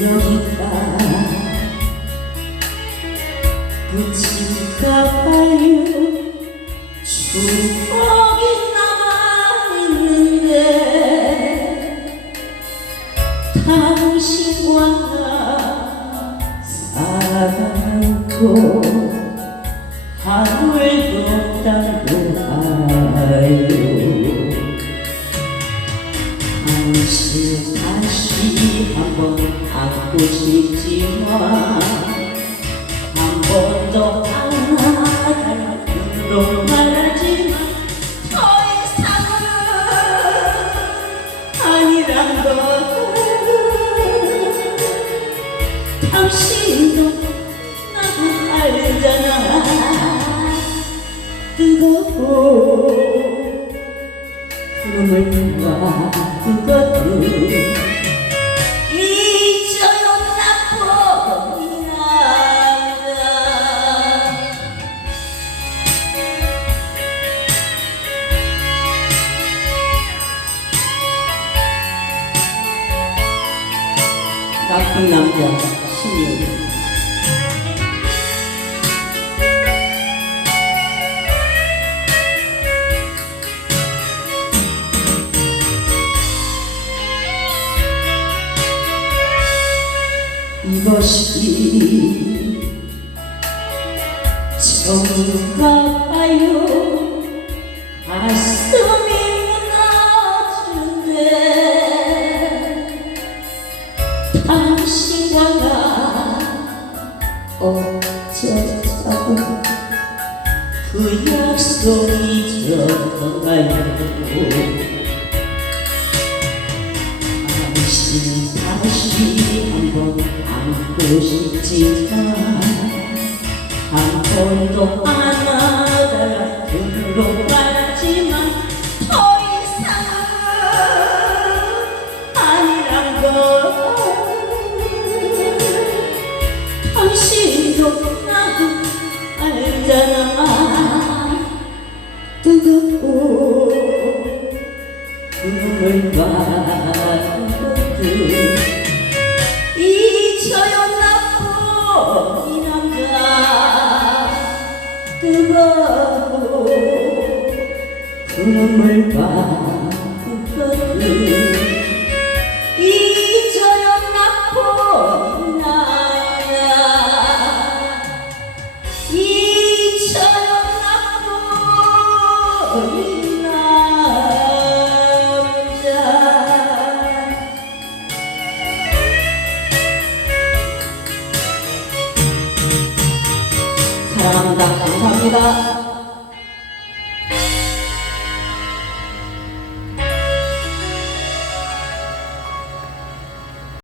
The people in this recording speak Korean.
울렁이다 붙일까 봐요 하루에 떴다고 알아요 당신 한번더 안아달라고 말하지만 더 이상은 아니란 걸 당신도 나도 알잖아 뜨겁고 꿈을 봐 그것도 나쁜 남자 신이요 이것이 정가봐요 가슴 어쩌자고 그 약속 잊어가요 당신 다시 한번 안고 싶지만 한 번도 안아달라 들어가지만 더 이상은 아니란 걸 알잖아 뜨겁고 눈을 봐도 잊혀요 나쁜 이 남자 뜨거워 그놈을 봐도 ระ